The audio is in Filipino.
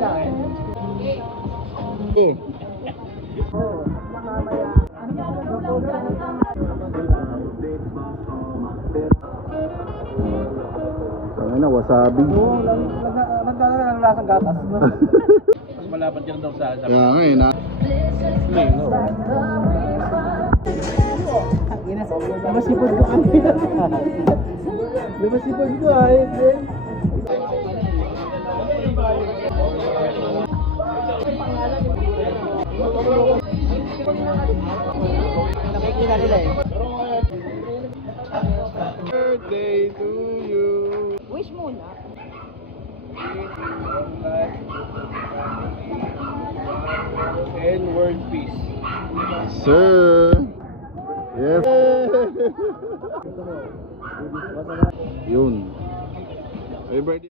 Eh. Ano na, wasabi. Nagdala ng lasang gatas. Mas malapad yan daw sa... Kaya nga eh, na. Lumasipod ko ay. Lumasipod ko ay. Nakikita nila eh. Birthday to you. Wish muna. And world peace. Sir. Yes. Yun. Happy birthday.